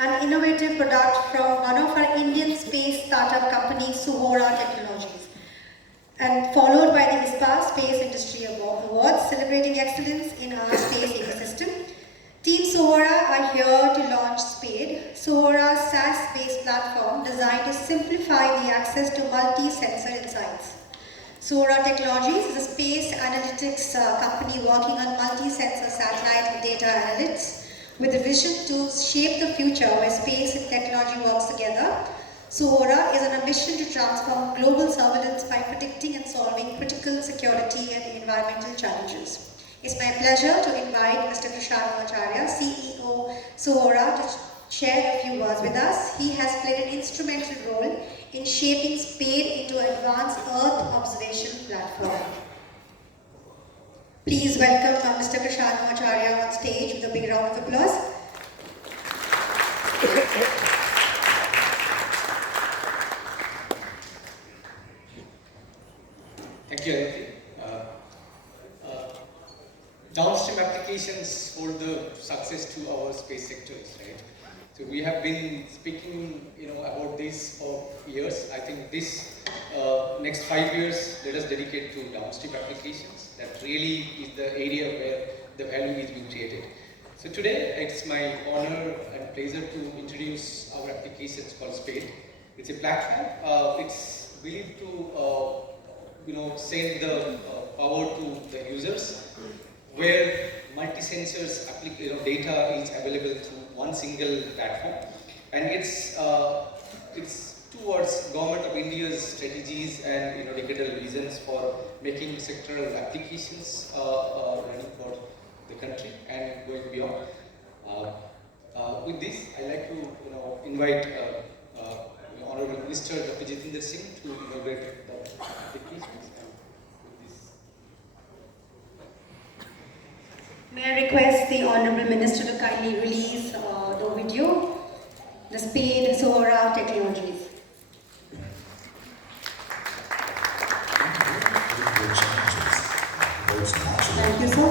an innovative product from one of our Indian space startup company, Suhora Technologies, and followed by the ISPA Space Industry Awards, celebrating excellence in our space ecosystem. Team Suhora are here to launch Spade, Suhora's SaaS-based platform designed to simplify the access to multi-sensor insights. Suhora Technologies is a space analytics company working on multi-sensor satellite and data analytics with a vision to shape the future where space and technology works together. Suhora is on a mission to transform global surveillance by predicting and solving critical security and environmental challenges. It's my pleasure to invite Mr. Krishanu Acharya, CEO Suhora, to share a few words with us. He has played an instrumental role in shaping Spade into an advanced Earth observation platform. Please welcome Mr. Krishanu Acharya on stage with a big round of applause. Thank you, Aditi. Downstream applications hold the success to our space sectors, right? So we have been speaking, about this for years. I think this next 5 years, let us dedicate to downstream applications. That really is the area where the value is being created. So today, it's my honor and pleasure to introduce our applications called Spade. It's a platform. It's believed to send the power to the users, where multi-sensors data is available through one single platform, and it's towards Government of India's strategies and decadal visions for making sectoral applications running for the country and going beyond. With this, I'd like to invite Honorable Minister Dr. Jitendra Singh to inaugurate the applications. May I request the Honorable Minister to kindly release the video, the Spade Suhora Technologies. Thank you, sir.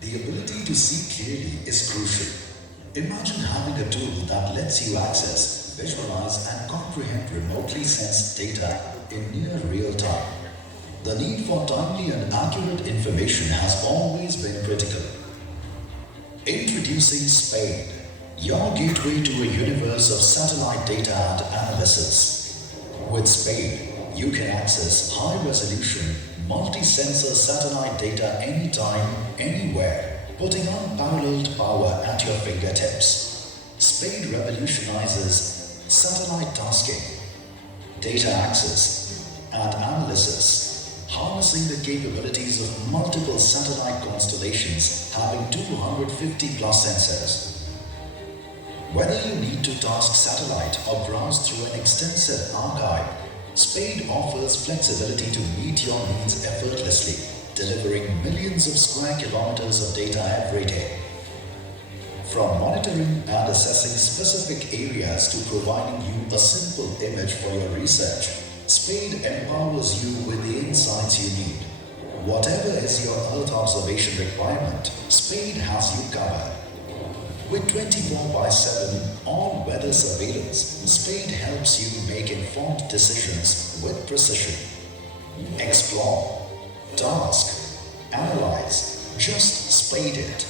The ability to see clearly is crucial. Imagine having a tool that lets you access, visualize, and comprehend remotely sensed data in near real time. The need for timely and accurate information has always been critical. Introducing Spade, your gateway to a universe of satellite data and analysis. With Spade, you can access high-resolution, multi-sensor satellite data anytime, anywhere, putting unparalleled power at your fingertips. Spade revolutionizes satellite tasking, data access, and analysis, harnessing the capabilities of multiple satellite constellations having 250 plus sensors. Whether you need to task satellite or browse through an extensive archive, Spade offers flexibility to meet your needs effortlessly, delivering millions of square kilometers of data every day. From monitoring and assessing specific areas to providing you a simple image for your research, Spade empowers you with the insights you need. Whatever is your Earth observation requirement, Spade has you covered. With 24/7 all-weather surveillance, Spade helps you make informed decisions with precision. Explore, task, analyze, just Spade it.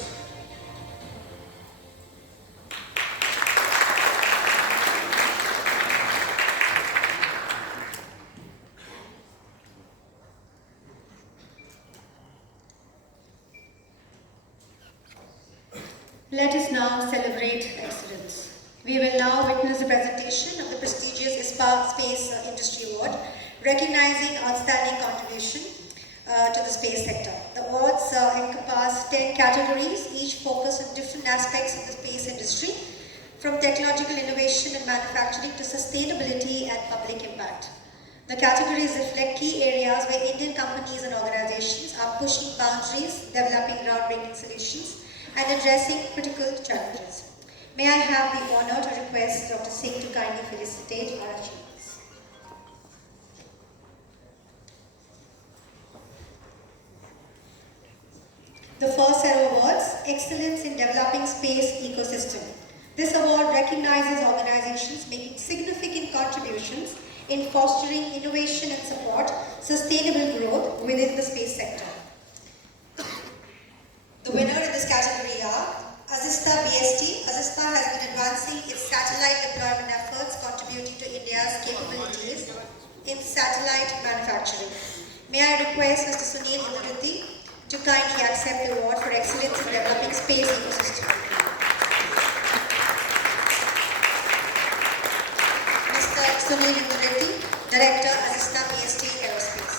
Let us now celebrate excellence. We will now witness the presentation of the prestigious ISPA Space Industry Award, recognizing outstanding contribution to the space sector. The awards encompass 10 categories, each focused on different aspects of the space industry, from technological innovation and manufacturing to sustainability and public impact. The categories reflect key areas where Indian companies and organizations are pushing boundaries, developing groundbreaking solutions, and addressing critical challenges. May I have the honor to request Dr. Singh to kindly felicitate our achievements. The first set of awards, Excellence in Developing Space Ecosystem. This award recognizes recognizes organizations making significant contributions in fostering innovation and support sustainable growth within the space sector. The winner in this category are Azista BST. Azista has been advancing its satellite deployment efforts, contributing to India's capabilities in satellite manufacturing. May I request Mr. Sunil Indritti to kindly accept the award for excellence in developing space ecosystem. Mr. Sunil Indritti, Director, Azista BST Aerospace.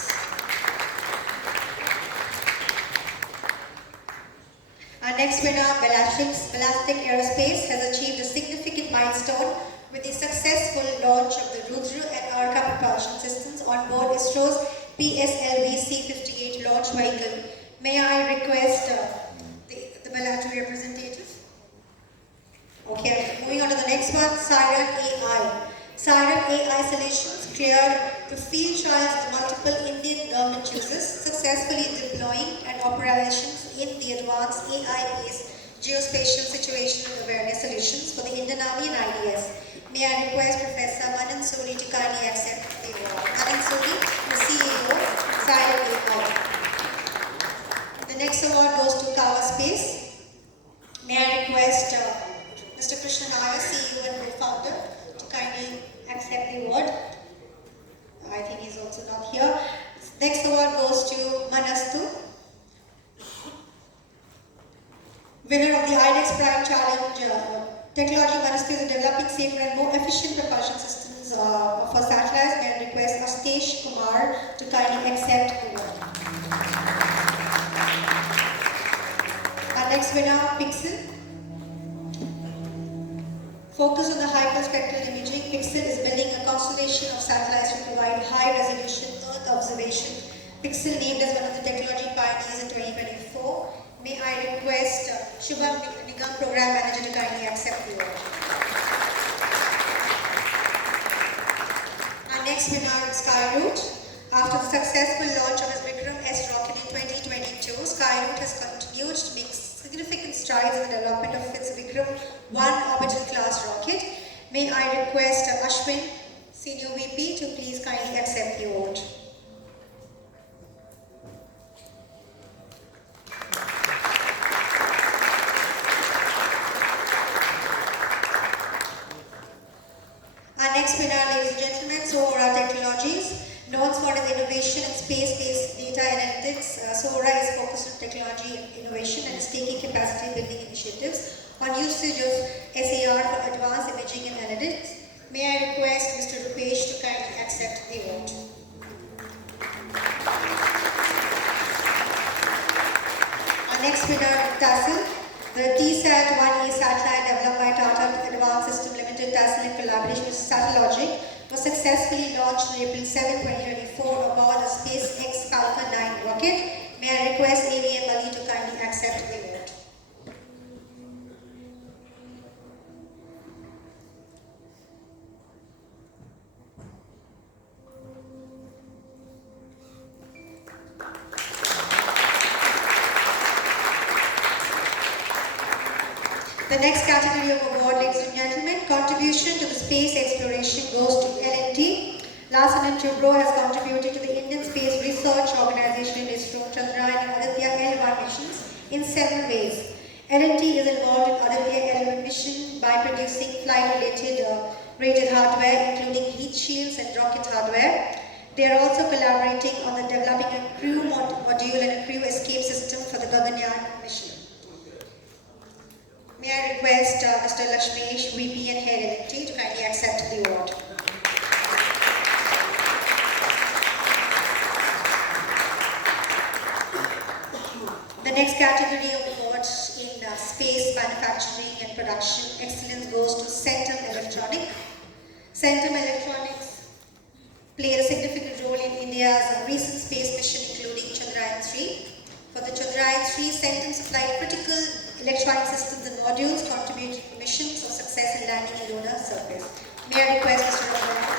Our next winner, Ballistic Aerospace, has achieved a significant milestone with the successful launch of the Rudra and Arka propulsion systems on board ISRO's PSLV C-58 launch vehicle. May I request the Ballistic representative? Okay, moving on to the next one, Siren AI. Siren AI Solutions cleared the field trials of multiple Indian government users, successfully deploying and operations in the advanced AI-based geospatial situational awareness solutions for the Indian Army and IDS. May I request Professor Manan Suri to kindly accept the award. Manan Suri, the CEO, Siren AI. The next award goes to Kawa Space. May I request Mr. Krishna Nair, CEO and co-founder, to kindly accept the award. I think he's also not here. Next award goes to Manastu, winner of the IDEX Prime Challenge. Technology Manastu is developing safer and more efficient propulsion systems for satellites. May I request Astesh Kumar to kindly accept the award. Our next winner, Pixel. Focus on the hyperspectral imaging. Pixel is building a constellation of satellites to provide high-resolution Earth observation. Pixel named as one of the technology pioneers in 2024. May I request Shubham Nigam, Program Manager, to kindly accept the award. Our next winner is Skyroot. After the successful launch of its Vikram S rocket in 2022, Skyroot has continued to make significant strides in the development of its Vikram 1 orbital class rocket. May I request Ashwin, Senior VP, to please kindly accept the award. Our next winner, ladies and gentlemen, Sohora Technologies. Known for its innovation in space-based data analytics, Sohora is focused on technology innovation and is taking capacity building initiatives on usage of SAR for advanced imaging and analytics. May I request Mr. Rupesh to kindly accept the award. Our next winner, TASL. The TSAT-1A satellite developed by Tata Advanced System Limited, TASL, in collaboration with Satellogic, was successfully launched on April 7, 2024 aboard the SpaceX Falcon 9 rocket. May I request AVM Ali to kindly accept the award. The next category of award, ladies and gentlemen, contribution to the space exploration, goes to L&T. Larsen & Toubro has contributed to the Indian Space Research Organization ISRO, Chandrayaan and Aditya L1 missions in several ways. L&T is involved in Aditya L1 mission by producing flight-related rated hardware, including heat shields and rocket hardware. They are also collaborating on the developing a crew module and a crew escape system for the Gaganyaan mission. May I request Mr. Lakshmesh, VP and Head L&T, to kindly accept the award. The next category of awards in space manufacturing and production excellence goes to Centum Electronic. Centum Electronics played a significant role in India's recent space mission, including Chandrayaan-3. For the Chandrayaan-3, Centum supplied critical electronic systems and modules, contributing to missions of success in landing in lunar surface. May I request Mr. Raghunath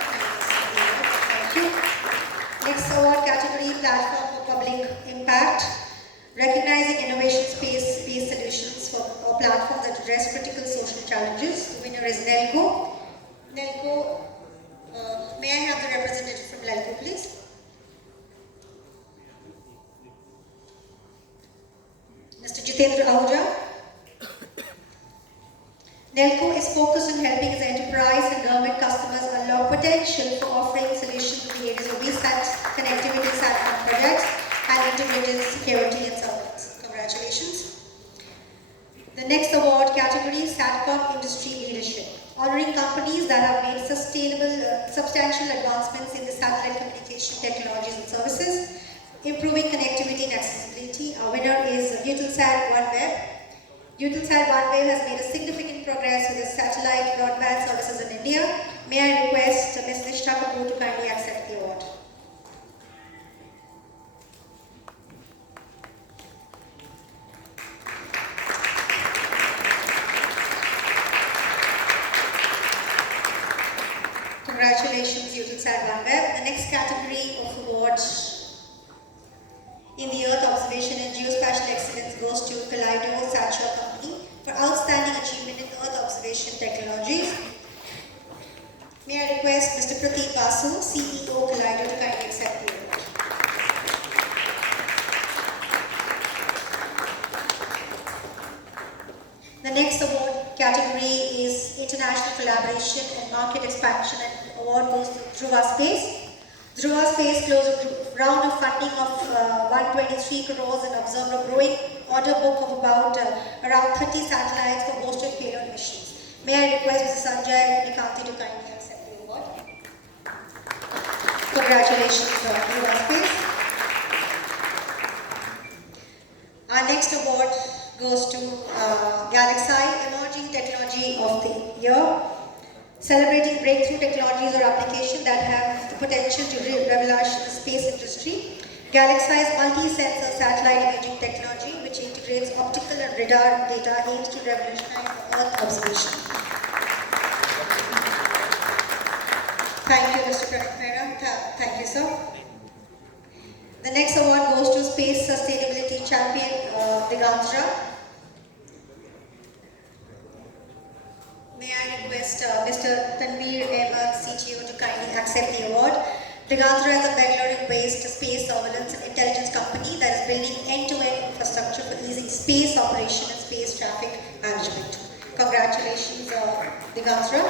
to thank you. Next award category, Platform for Public Impact. Recognizing innovation space-based solutions for or platforms that address critical social challenges. The winner is Nelco. Nelco, may I have the representative from Nelco, please? Mr. Jitendra Ahuja. Nelco is focused on helping its enterprise and government customers unlock potential for offering solutions in the areas of VSAT, connectivity, SATCOM projects, and integrated security and surveillance. Congratulations. The next award category, SATCOM Industry Leadership, honoring companies that have made substantial advancements in the satellite communication technologies and services, improving connectivity and accessibility. Our winner is Eutelsat OneWeb. Eutelsat OneWeb has made a significant progress with its satellite broadband services in India. May I request Ms. Nishtha Kapoor to kindly accept the award. Congratulations, Eutelsat OneWeb. The next category of awards in the Earth Observation and Geospatial Excellence goes to Kaleido Satchar Company for outstanding achievement in Earth Observation technologies. May I request Mr. Prateek Basu, CEO Kaleido, to kindly accept the award. The next award category is International Collaboration and Market Expansion, and award goes to Dhruva Space. Dhruva Space closed a round of funding of 123 crores and observed a growing order book of about around 30 satellites for boosted payload missions. May I request Mr. Sanjay Nikanti to kindly accept the award. Congratulations, Dhruva Space. Our next award goes to Galaxy Emerging Technology of the Year, celebrating breakthrough technologies or applications that have the potential to revolutionize the space industry. Galaxy's multi-sensor satellite imaging technology, which integrates optical and radar data, aims to revolutionize Earth observation. Thank you, Mr. Pranay. Thank you, sir. The next award goes to Space Sustainability Champion Digantra. May I request Mr. Tanveer Ahmed, CTO, to kindly accept the award. Digantra is a Bangalore-based space surveillance and intelligence company that is building end-to-end infrastructure for easing space operation and space traffic management. Congratulations, Digantra.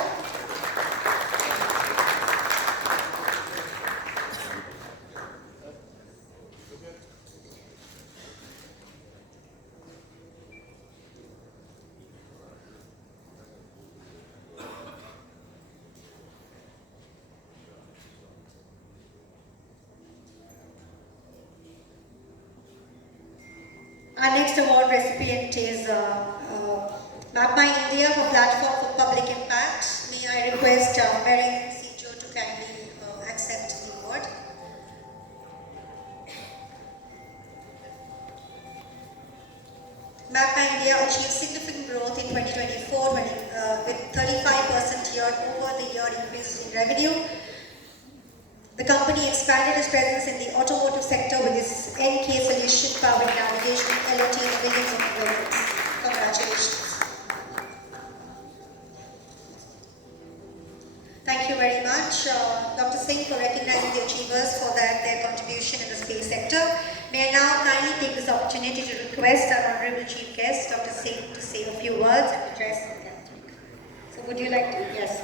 Our next award recipient is MapMy India for Platform for Public Impact. May I request Mary CTO to kindly accept the award. MapMy India achieved significant growth in 2024 with 35% year-over-the-year increase in revenue. The company expanded its presence in the automotive sector with its NK solution powering navigation, LOT, and millions of vehicles. Congratulations. Thank you very much, Dr. Singh, for recognizing the achievers for their contribution in the space sector. May I now kindly take this opportunity to request our Honorable Chief Guest, Dr. Singh, to say a few words and address the gathering. So would you like to? Yes.